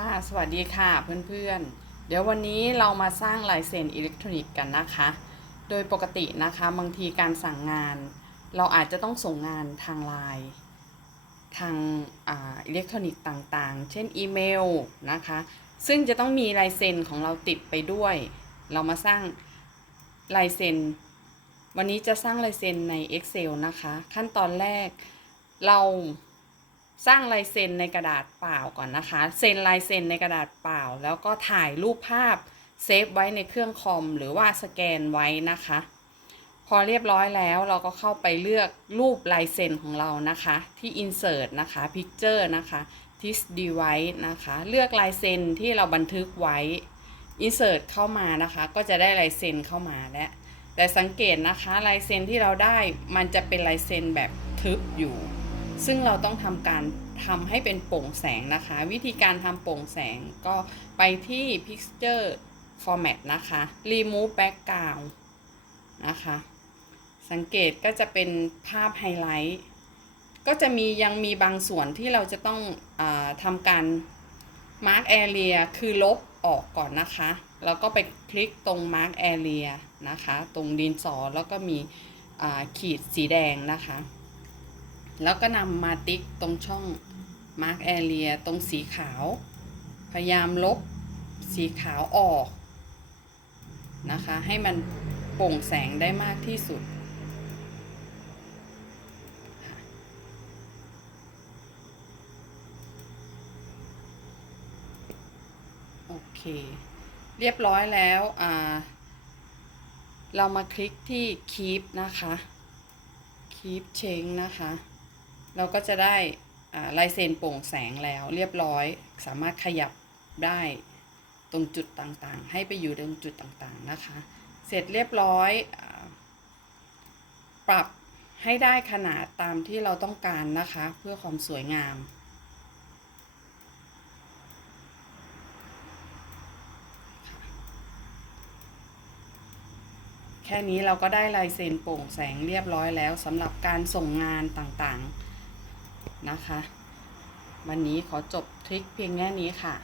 ค่ะ สวัสดีค่ะเพื่อนๆ เดี๋ยววันนี้เรามาสร้างลายเซ็นอิเล็กทรอนิกส์กันนะคะ โดยปกตินะคะบางทีการสั่งงาน เราอาจจะต้องส่งงานทางไลน์ทางอ,าอิเล็กทรอนิกส์ต่างๆ เช่นอีเมลนะคะ ซึ่งจะต้องมีลายเซ็นของเราติดไปด้วย เรามาสร้างลายเซ็น วันนี้จะสร้างลายเซ็นใน Excel นะคะ ขั้นตอนแรกเรา สร้างลายเซ็นในกระดาษเปล่าก่อนนะคะ เซ็นลายเซ็นในกระดาษเปล่า แล้วก็ถ่ายรูปภาพเซฟไว้ในเครื่องคอมหรือว่าสแกนไว้นะคะ พอเรียบร้อยแล้วเราก็เข้าไปเลือกรูปลายเซ็นของเรานะคะ ที่ Insert นะคะ Picture นะคะที่ Device นะคะ เลือกลายเซ็นที่เราบันทึกไว้ Insert เข้ามานะคะ ก็จะได้ลายเซ็นเข้ามาแล้วแต่สังเกตนะคะลายเซ็นที่เราได้มันจะเป็นลายเซ็นแบบทึบอยู่ ซึ่งเราต้องทำการทำให้เป็นโปร่งแสงนะคะ วิธีการทำโปร่งแสงก็ไปที่ Picture Format นะคะ Remove Background นะคะ สังเกตก็จะเป็นภาพไฮไลท์ก็จะมียังมีบางส่วนที่เราจะต้องอทำการ Mark Area คือลบออกก่อนนะคะ แล้วก็ไปคลิกตรง Mark Area นะคะ ตรงดินสอแล้วก็มีขีดสีแดงนะคะ แล้วก็นำมาติ๊กตรงช่อง Mark Area ตรงสีขาว พยายามลบสีขาวออกนะคะ ให้มันโปร่งแสงได้มากที่สุด โอเค เรียบร้อยแล้วเรามาคลิกที่ keep นะคะ keep change นะคะ เราก็จะได้ลายเซ็นโปร่งแสงแล้วเรียบร้อย สามารถขยับได้ตรงจุดต่างๆ ให้ไปอยู่ตรงจุดต่างๆนะคะ เสร็จเรียบร้อยอปรับให้ได้ขนาดตามที่เราต้องการนะคะ เพื่อความสวยงาม แค่นี้เราก็ได้ลายเซ็นโปร่งแสงเรียบร้อยแล้วสำหรับการส่งงานต่างๆ นะคะ วันนี้ขอจบทริคเพียงแค่นี้ค่ะ